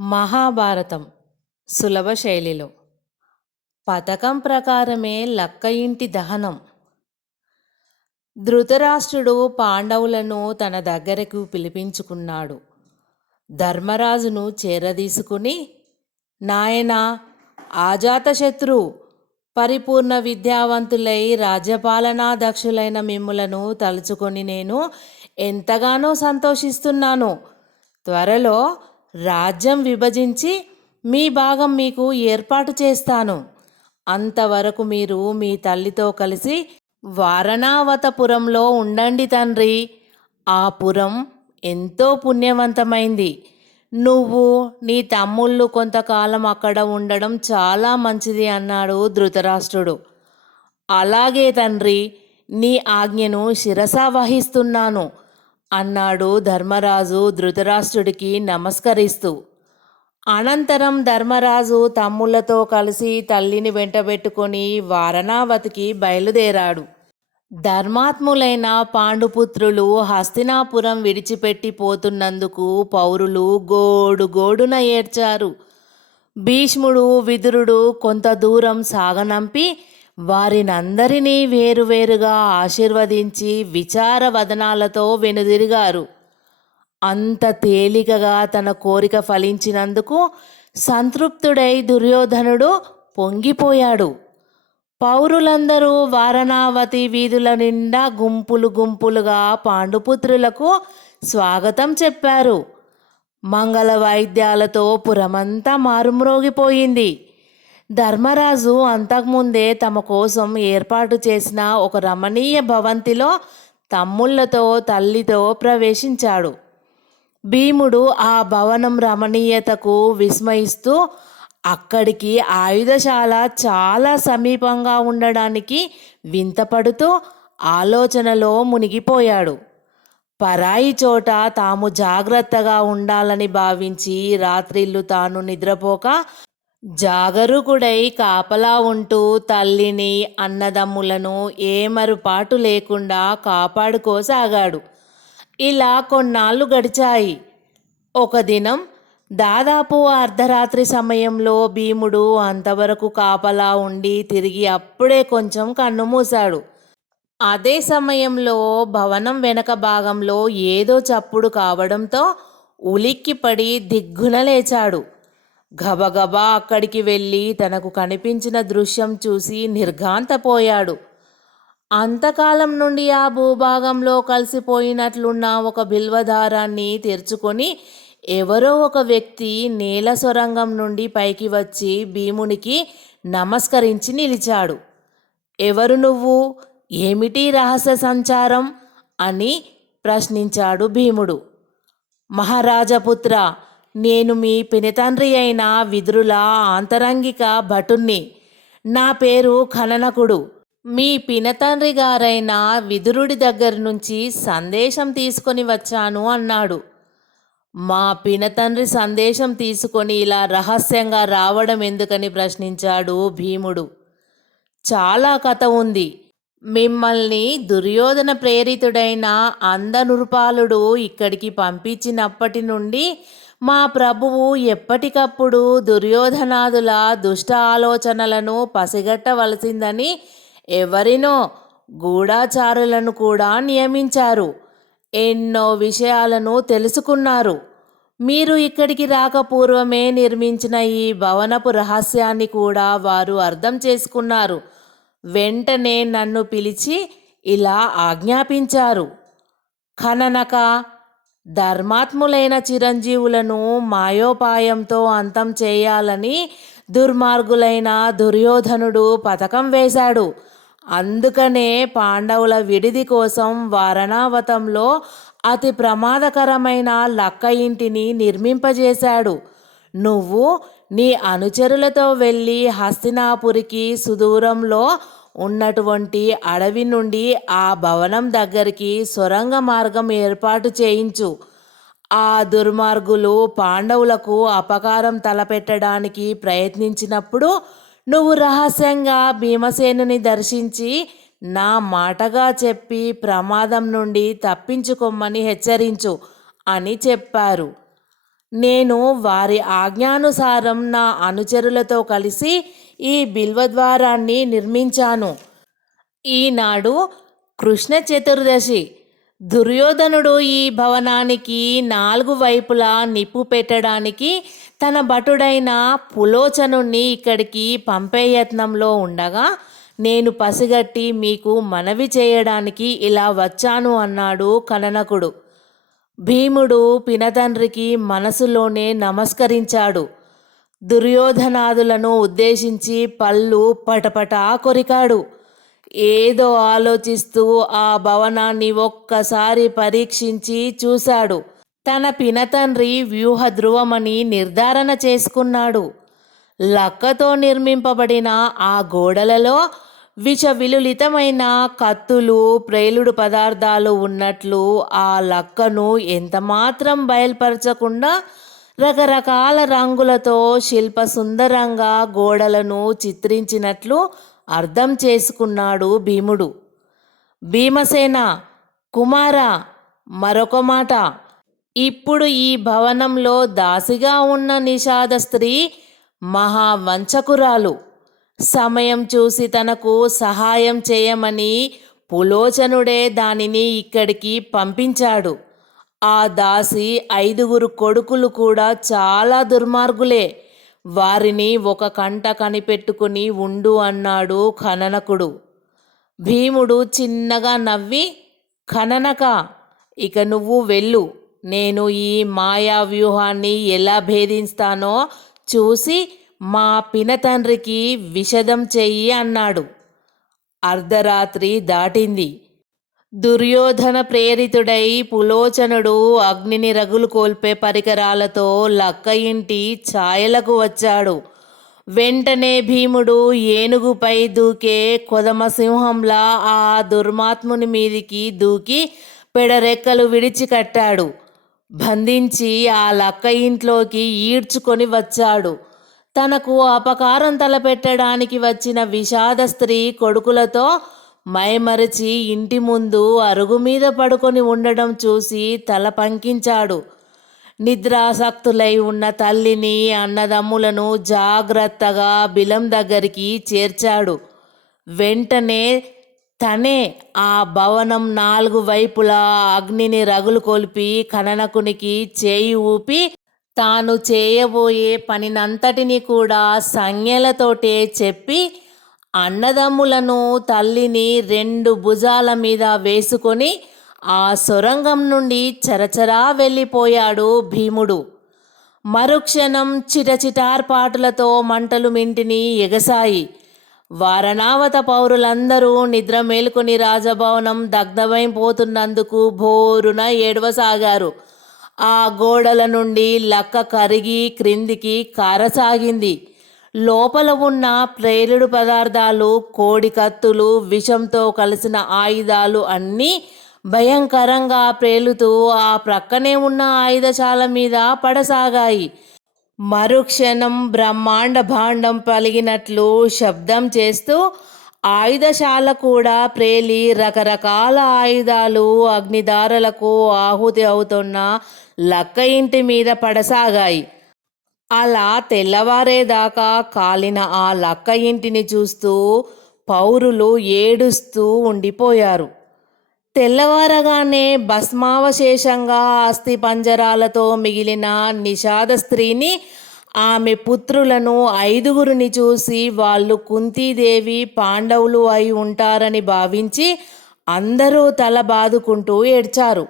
మహాభారతం సులభ శైలిలో. పథకం ప్రకారమే లక్క ఇంటి దహనం. ధృతరాష్ట్రుడు పాండవులను తన దగ్గరకు పిలిపించుకున్నాడు. ధర్మరాజును చేరదీసుకుని నాయన ఆజాతశత్రు పరిపూర్ణ విద్యావంతులై రాజ్యపాలనా దక్షులైన మిమ్ములను తలుచుకొని నేను ఎంతగానో సంతోషిస్తున్నాను. త్వరలో రాజ్యం విభజించి మీ భాగం మీకు ఏర్పాటు చేస్తాను. అంతవరకు మీరు మీ తల్లితో కలిసి వారణావతపురంలో ఉండండి తండ్రి. ఆ పురం ఎంతో పుణ్యవంతమైంది. నువ్వు నీ తమ్ముళ్ళు కొంతకాలం అక్కడ ఉండడం చాలా మంచిది అన్నాడు ధృతరాష్ట్రుడు. అలాగే తండ్రి నీ ఆజ్ఞను శిరసా వహిస్తున్నాను. అన్నాడు ధర్మరాజు ధృతరాష్ట్రుడికి నమస్కరిస్తూ. అనంతరం ధర్మరాజు తమ్ముళ్ళతో కలిసి తల్లిని వెంటబెట్టుకొని వారణావతికి బయలుదేరాడు. ధర్మాత్ములైన పాండుపుత్రులు హస్తినాపురం విడిచిపెట్టి పోతున్నందుకు పౌరులు గోడు గోడున ఏడ్చారు. భీష్ముడు విదురుడు కొంత దూరం సాగనంపి వారినందరినీ వేరువేరుగా ఆశీర్వదించి విచార వదనాలతో వెనుదిరిగారు. అంత తేలికగా తన కోరిక ఫలించినందుకు సంతృప్తుడై దుర్యోధనుడు పొంగిపోయాడు. పౌరులందరూ వారణావతి వీధుల నిండా గుంపులు గుంపులుగా పాండుపుత్రులకు స్వాగతం చెప్పారు. మంగళ వాయిద్యాలతో పురమంతా మారుమ్రోగిపోయింది. ధర్మరాజు అంతకుముందే తమ కోసం ఏర్పాటు చేసిన ఒక రమణీయ భవంతిలో తమ్ముళ్ళతో తల్లితో ప్రవేశించాడు. భీముడు ఆ భవనం రమణీయతకు విస్మయిస్తూ అక్కడికి ఆయుధశాల చాలా సమీపంగా ఉండడానికి వింతపడుతూ ఆలోచనలో మునిగిపోయాడు. పరాయి చోట తాము జాగ్రత్తగా ఉండాలని భావించి రాత్రిళ్ళు తాను నిద్రపోక జాగరూకుడై కాపలా ఉంటూ తల్లిని అన్నదమ్ములను ఏమరుపాటు లేకుండా కాపాడుకోసాగాడు. ఇలా కొన్నాళ్ళు గడిచాయి. ఒక దినం దాదాపు అర్ధరాత్రి సమయంలో భీముడు అంతవరకు కాపలా ఉండి తిరిగి అప్పుడే కొంచెం కన్ను మూశాడు. అదే సమయంలో భవనం వెనక భాగంలో ఏదో చప్పుడు కావడంతో ఉలిక్కిపడి దిగ్గున లేచాడు. గబగబా అక్కడికి వెళ్ళి తనకు కనిపించిన దృశ్యం చూసి నిర్ఘాంతపోయాడు. అంతకాలం నుండి ఆ భూభాగంలో కలిసిపోయినట్లున్న ఒక బిల్వధారాన్ని తెరుచుకొని ఎవరో ఒక వ్యక్తి నేల సొరంగం నుండి పైకి వచ్చి భీమునికి నమస్కరించి నిలిచాడు. ఎవరు నువ్వు? ఏమిటి రహస్య సంచారం? అని ప్రశ్నించాడు భీముడు. మహారాజపుత్ర నేను మీ పినతండ్రి అయిన విదురుల ఆంతరంగిక భటుణ్ణి. నా పేరు ఖననకుడు. మీ పినతండ్రి గారైన విదురుడి దగ్గర నుంచి సందేశం తీసుకొని వచ్చాను అన్నాడు. మా పినతండ్రి సందేశం తీసుకొని ఇలా రహస్యంగా రావడం ఎందుకని ప్రశ్నించాడు భీముడు. చాలా కథ ఉంది. మిమ్మల్ని దుర్యోధన ప్రేరితుడైన అందనృపాలుడు ఇక్కడికి పంపించినప్పటి నుండి మా ప్రభువు ఎప్పటికప్పుడు దుర్యోధనాదుల దుష్ట ఆలోచనలను పసిగట్టవలసిందని ఎవరినో గూఢాచారులను కూడా నియమించారు. ఎన్నో విషయాలను తెలుసుకున్నారు. మీరు ఇక్కడికి రాకపూర్వమే నిర్మించిన ఈ భవనపు రహస్యాన్ని కూడా వారు అర్థం చేసుకున్నారు. వెంటనే నన్ను పిలిచి ఇలా ఆజ్ఞాపించారు. ఖననక ధర్మాత్ములైన చిరంజీవులను మాయోపాయంతో అంతం చేయాలని దుర్మార్గులైన దుర్యోధనుడు పథకం వేశాడు. అందుకనే పాండవుల విడిది కోసం వారణావతంలో అతి ప్రమాదకరమైన లక్క ఇంటిని నిర్మింపజేశాడు. నువ్వు నీ అనుచరులతో వెళ్ళి హస్తినాపురికి సుదూరంలో ఉన్నటువంటి అడవి నుండి ఆ భవనం దగ్గరికి సొరంగ మార్గం ఏర్పాటు చేయించు. ఆ దుర్మార్గులు పాండవులకు అపకారం తలపెట్టడానికి ప్రయత్నించినప్పుడు నువ్వు రహస్యంగా భీమసేనుని దర్శించి నా మాటగా చెప్పి ప్రమాదం నుండి తప్పించుకోమని హెచ్చరించు అని చెప్పారు. నేను వారి ఆజ్ఞానుసారం నా అనుచరులతో కలిసి ఈ బిల్వద్వారాన్ని నిర్మించాను. ఈనాడు కృష్ణ చతుర్దశి. దుర్యోధనుడు ఈ భవనానికి నాలుగు వైపులా నిప్పు పెట్టడానికి తన భటుడైన పులోచనుణ్ణి ఇక్కడికి పంపే యత్నంలో ఉండగా నేను పసిగట్టి మీకు మనవి చేయడానికి ఇలా వచ్చాను అన్నాడు కననకుడు భీముడు పినతండ్రికి మనసులోనే నమస్కరించాడు. దుర్యోధనాదులను ఉద్దేశించి పళ్ళు పటపటా కొరికాడు. ఏదో ఆలోచిస్తూ ఆ భవనాన్ని ఒక్కసారి పరీక్షించి చూశాడు. తన పినతండ్రి వ్యూహ ధ్రువమని నిర్ధారణ చేసుకున్నాడు. లక్కతో నిర్మింపబడిన ఆ గోడలలో విష విలులితమైన కత్తులు ప్రేలుడు పదార్థాలు ఉన్నట్లు ఆ లక్కను ఎంతమాత్రం బయల్పరచకుండా రకరకాల రంగులతో శిల్ప సుందరంగా గోడలను చిత్రించినట్లు అర్థం చేసుకున్నాడు భీముడు. భీమసేన కుమార మరొక మాట. ఇప్పుడు ఈ భవనంలో దాసిగా ఉన్న నిషాద స్త్రీ మహావంచకురాలు. సమయం చూసి తనకు సహాయం చేయమని పులోచనుడే దానిని ఇక్కడికి పంపించాడు. ఆ దాసి ఐదుగురు కొడుకులు కూడా చాలా దుర్మార్గులే. వారిని ఒక కంట కనిపెట్టుకుని ఉండు అన్నాడు ఖననకుడు. భీముడు చిన్నగా నవ్వి ఖననక ఇక నువ్వు వెళ్ళు. నేను ఈ మాయా వ్యూహాన్ని ఎలా భేదిస్తానో చూసి మా పినతండ్రికి విషదం చెయ్యి అన్నాడు. అర్ధరాత్రి దాటింది. దుర్యోధన ప్రేరితుడై పులోచనుడు అగ్నిని రగులు కోల్పే పరికరాలతో లక్క ఇంటి ఛాయలకు వచ్చాడు. వెంటనే భీముడు ఏనుగుపై దూకే కొదమసింహంలా ఆ దుర్మాత్ముని మీదికి దూకి పెడరెక్కలు విడిచి కట్టాడు బంధించి ఆ లక్క ఇంట్లోకి ఈడ్చుకొని వచ్చాడు. తనకు అపకారం తలపెట్టడానికి వచ్చిన విషాద స్త్రీ కొడుకులతో మైమరచి ఇంటి ముందు అరుగు మీద పడుకొని ఉండడం చూసి తల పంకించాడు. నిద్రాసక్తులై ఉన్న తల్లిని అన్నదమ్ములను జాగ్రత్తగా బిలం దగ్గరికి చేర్చాడు. వెంటనే తనే ఆ భవనం నాలుగు వైపులా అగ్నిని రగులు కొలిపి కననకునికి చేయి ఊపి తాను చేయబోయే పనినంతటిని కూడా సంజ్ఞలతోటే చెప్పి అన్నదమ్ములను తల్లిని రెండు భుజాల మీద వేసుకొని ఆ సొరంగం నుండి చరచరా వెళ్ళిపోయాడు భీముడు. మరుక్షణం చిటచిటార్పాటులతో మంటలు మింటిని ఎగసాయి. వారణావత పౌరులందరూ నిద్ర మేలుకొని రాజభవనం దగ్ధమైపోతున్నందుకు భోరున ఏడవసాగారు. ఆ గోడల నుండి లక్క కరిగి క్రిందికి కారసాగింది. లోపల ఉన్న ప్రేలుడు పదార్థాలు కోడి కత్తులు విషంతో కలిసిన ఆయుధాలు అన్నీ భయంకరంగా ప్రేలుతూ ఆ ప్రక్కనే ఉన్న ఆయుధశాల మీద పడసాగాయి. మరుక్షణం బ్రహ్మాండ భాండం పలిగినట్లు శబ్దం చేస్తూ ఆయుధశాల కూడా ప్రేలి రకరకాల ఆయుధాలు అగ్నిదారులకు ఆహుతి అవుతున్న లక్క ఇంటి మీద పడసాగాయి. అలా తెల్లవారేదాకా కాలిన ఆ లక్క ఇంటిని చూస్తూ పౌరులు ఏడుస్తూ ఉండిపోయారు. తెల్లవారగానే భస్మావశేషంగా అస్థి పంజరాలతో మిగిలిన నిషాద స్త్రీని ఆమె పుత్రులను ఐదుగురిని చూసి వాళ్ళు కుంతీదేవి పాండవులు అయి ఉంటారని భావించి అందరూ తల బాదుకుంటూ ఏడ్చారు.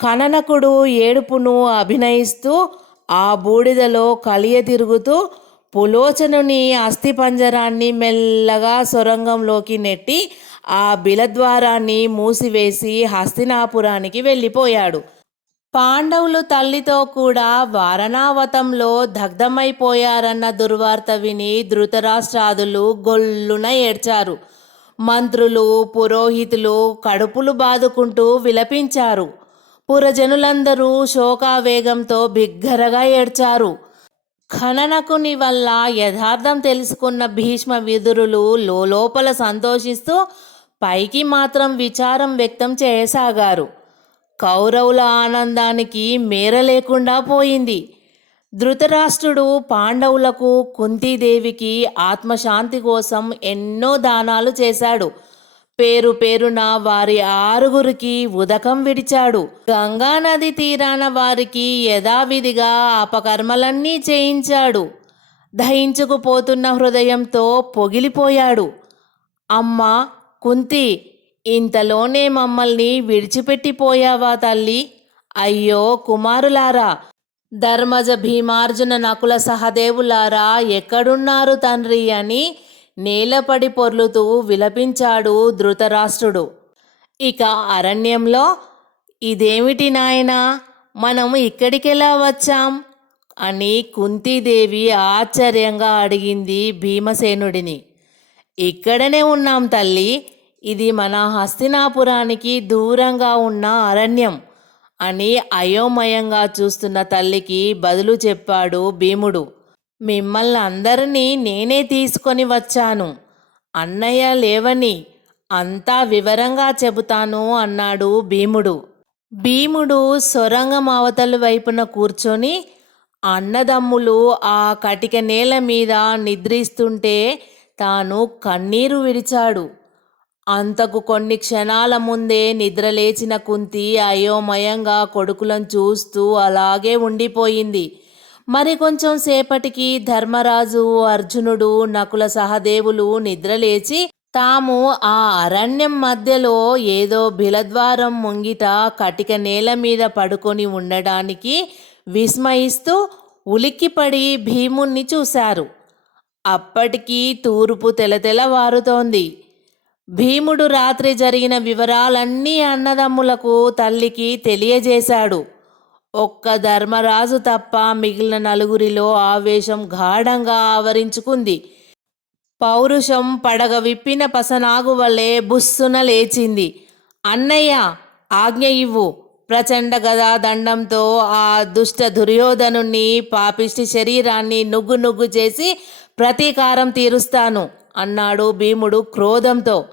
కననకుడు ఏడుపును అభినయిస్తూ ఆ బూడిదలో కలియ తిరుగుతూ పులోచనుని అస్థిపంజరాన్ని మెల్లగా సొరంగంలోకి నెట్టి ఆ బిలద్వారాన్ని మూసివేసి హస్తినాపురానికి వెళ్ళిపోయాడు. పాండవులు తల్లితో కూడా వారణావతంలో దగ్ధమైపోయారన్న దుర్వార్త విని ధృతరాష్ట్రాదులు గొల్లున ఏడ్చారు. మంత్రులు పురోహితులు కడుపులు బాదుకుంటూ విలపించారు. పురజనులందరూ శోకావేగంతో బిగ్గరగా ఏడ్చారు. ఖననకుని వల్ల యథార్థం తెలుసుకున్న భీష్మ విదురులు లోపల సంతోషిస్తూ పైకి మాత్రం విచారం వ్యక్తం చేయసాగారు. కౌరవుల ఆనందానికి మేర లేకుండా పోయింది. ధృతరాష్ట్రుడు పాండవులకు కుంతీదేవికి ఆత్మశాంతి కోసం ఎన్నో దానాలు చేశాడు. పేరు పేరున వారి ఆరుగురికి ఉదకం విడిచాడు. గంగా నది తీరాన వారికి యథావిధిగా అపకర్మలన్నీ చేయించాడు. దహించుకుపోతున్న హృదయంతో పొగిలిపోయాడు. అమ్మ కుంతి ఇంతలోనే మమ్మల్ని విడిచిపెట్టిపోయావా తల్లి? అయ్యో కుమారులారా ధర్మజ భీమార్జున నకుల సహదేవులారా ఎక్కడున్నారు తండ్రి అని నేలపడి పొర్లుతూ విలపించాడు ధృతరాష్ట్రుడు. ఇక అరణ్యంలో ఇదేమిటి నాయనా? మనం ఇక్కడికెలా వచ్చాం? అని కుంతీదేవి ఆశ్చర్యంగా అడిగింది భీమసేనుడిని. ఇక్కడనే ఉన్నాం తల్లి. ఇది మన హస్తినాపురానికి దూరంగా ఉన్న అరణ్యం అని అయోమయంగా చూస్తున్న తల్లికి బదులు చెప్పాడు భీముడు. మిమ్మల్ని అందరినీ నేనే తీసుకొని వచ్చాను. అన్నయ్య లేవని అంతా వివరంగా చెబుతాను అన్నాడు భీముడు. భీముడు సొరంగం అవతలి వైపున కూర్చొని అన్నదమ్ములు ఆ కటిక నేల మీద నిద్రిస్తుంటే తాను కన్నీరు విడిచాడు. అంతకు కొన్ని క్షణాల ముందే నిద్రలేచిన కుంతి అయోమయంగా కొడుకులను చూస్తూ అలాగే ఉండిపోయింది. మరి కొంచెం సేపటికి ధర్మరాజు అర్జునుడు నకుల సహదేవులు నిద్రలేచి తాము ఆ అరణ్యం మధ్యలో ఏదో బిలద్వారం ముంగిట కటిక నేల మీద పడుకొని ఉండడానికి విస్మయిస్తూ ఉలిక్కిపడి భీముణ్ణి చూశారు. అప్పటికీ తూర్పు తెలతెలవారుతోంది భీముడు రాత్రి జరిగిన వివరాలన్నీ అన్నదమ్ములకు తల్లికి తెలియజేశాడు. ఒక్క ధర్మరాజు తప్ప మిగిలిన నలుగురిలో ఆవేశం గాఢంగా ఆవరించుకుంది. పౌరుషం పడగ విప్పిన పసనాగు వలె బుస్సున లేచింది. అన్నయ్య ఆజ్ఞ ఇవ్వు. ప్రచండ గదా దండంతో ఆ దుష్ట దుర్యోధను పాపిష్టి శరీరాన్ని నుగ్గు నుగ్గు చేసి ప్రతీకారం తీరుస్తాను అన్నాడు భీముడు క్రోధంతో.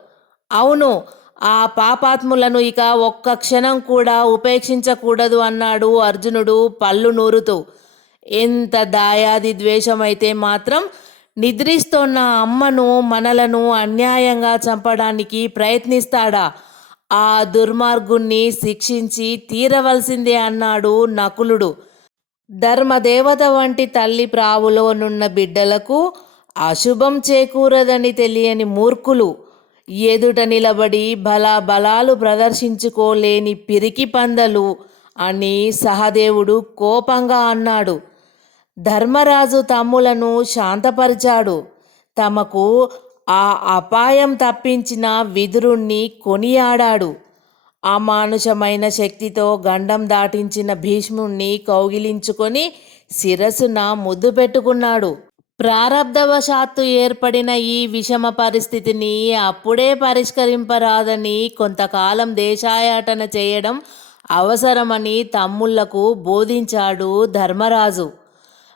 అవును ఆ పాపాత్ములను ఇక ఒక్క క్షణం కూడా ఉపేక్షించకూడదు అన్నాడు అర్జునుడు పళ్ళు నూరుతూ. ఎంత దాయాది ద్వేషమైతే మాత్రం నిద్రిస్తోన్న అమ్మను మనలను అన్యాయంగా చంపడానికి ప్రయత్నిస్తాడా? ఆ దుర్మార్గుణ్ణి శిక్షించి తీరవలసిందే అన్నాడు నకులుడు. ధర్మదేవత వంటి తల్లి ప్రావులోనున్న బిడ్డలకు అశుభం చేకూరదని తెలియని మూర్ఖులు ఎదుట నిలబడి బలా బలాలు ప్రదర్శించుకోలేని పిరికి పందలు అని సహదేవుడు కోపంగా అన్నాడు. ధర్మరాజు తమ్ములను శాంతపరిచాడు. తమకు ఆ అపాయం తప్పించిన విదురుణ్ణి కొనియాడాడు. అమానుషమైన శక్తితో గండం దాటించిన భీష్ముణ్ణి కౌగిలించుకొని శిరస్సున ముద్దు పెట్టుకున్నాడు. ప్రారంధవశాత్తు ఏర్పడిన ఈ విషమ పరిస్థితిని అప్పుడే పరిష్కరింపరాదని కొంతకాలం దేశాయాటన చేయడం అవసరమని తమ్ముళ్ళకు బోధించాడు ధర్మరాజు.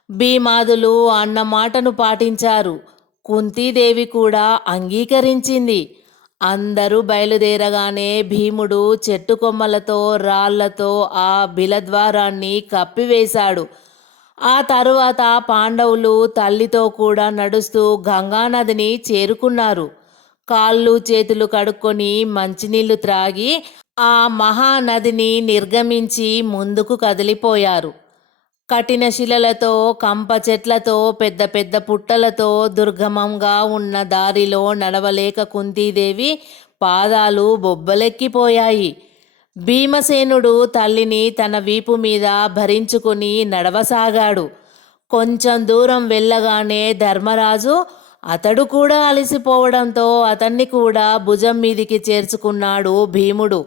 భీమాదులు అన్న మాటను పాటించారు. కుంతీదేవి కూడా అంగీకరించింది. అందరూ బయలుదేరగానే భీముడు చెట్టు కొమ్మలతో రాళ్ళతో ఆ బిలద్వారాన్ని కప్పివేశాడు. ఆ తరువాత పాండవులు తల్లితో కూడా నడుస్తూ గంగానదిని చేరుకున్నారు. కాళ్ళు చేతులు కడుక్కొని మంచినీళ్ళు త్రాగి ఆ మహానదిని నిర్గమించి ముందుకు కదిలిపోయారు. కఠిన శిలలతో కంప చెట్లతో పెద్ద పెద్ద పుట్టలతో దుర్గమంగా ఉన్న దారిలో నడవలేక కుంతీదేవి పాదాలు బొబ్బలెక్కిపోయాయి. భీమసేనుడు తల్లిని తన వీపు మీద భరించుకుని నడవసాగాడు. కొంచెం దూరం వెళ్ళగానే ధర్మరాజు అతడు కూడా అలసిపోవడంతో అతన్ని కూడా భుజం మీదికి చేర్చుకున్నాడు భీముడు.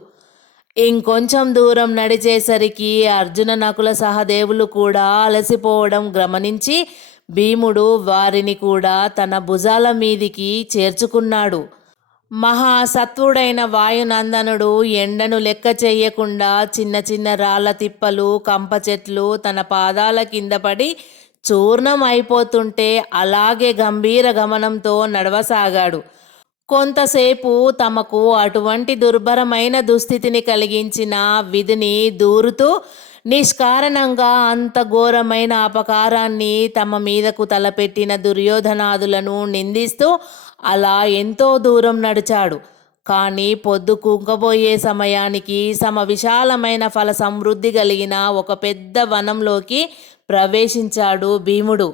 ఇంకొంచెం దూరం నడిచేసరికి అర్జున నకుల సహదేవులు కూడా అలసిపోవడం గమనించి భీముడు వారిని కూడా తన భుజాల మీదికి చేర్చుకున్నాడు. మహాసత్వుడైన వాయునందనుడు ఎండను లెక్క చెయ్యకుండా చిన్న చిన్న రాళ్ళ తిప్పలు కంప చెట్లు తన పాదాల కింద పడి చూర్ణం అయిపోతుంటే అలాగే గంభీర గమనంతో నడవసాగాడు. కొంతసేపు తమకు అటువంటి దుర్భరమైన దుస్థితిని కలిగించిన విధిని దూరుతూ నిష్కారణంగా అంత ఘోరమైన అపకారాన్ని తమ మీదకు తలపెట్టిన దుర్యోధనాదులను నిందిస్తూ అలా ఎంతో దూరం నడిచాడు. కానీ పొద్దు కుంకబోయే సమయానికి సమ విశాలమైన ఫల సమృద్ధి కలిగిన ఒక పెద్ద వనంలోకి ప్రవేశించాడు భీముడు.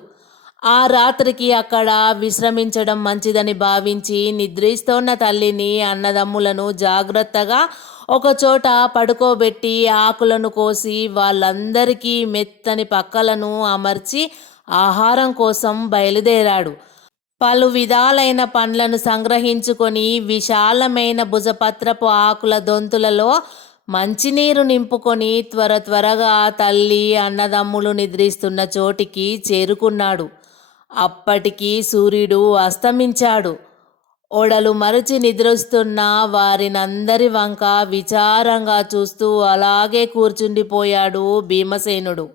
ఆ రాత్రికి అక్కడ విశ్రమించడం మంచిదని భావించి నిద్రిస్తోన్న తల్లిని అన్నదమ్ములను జాగ్రత్తగా ఒకచోట పడుకోబెట్టి ఆకులను కోసి వాళ్ళందరికీ మెత్తని పక్కలను అమర్చి ఆహారం కోసం బయలుదేరాడు. పలు విధాలైన పండ్లను సంగ్రహించుకొని విశాలమైన భుజపత్రపు ఆకుల దొంతులలో మంచినీరు నింపుకొని త్వర త్వరగా తల్లి అన్నదమ్ములు నిద్రిస్తున్న చోటికి చేరుకున్నాడు. అప్పటికి సూర్యుడు అస్తమించాడు. ఓడలు మరచి నిద్రొస్తున్న వారినందరి వంక విచారంగా చూస్తూ అలాగే కూర్చుండిపోయాడు భీమసేనుడు.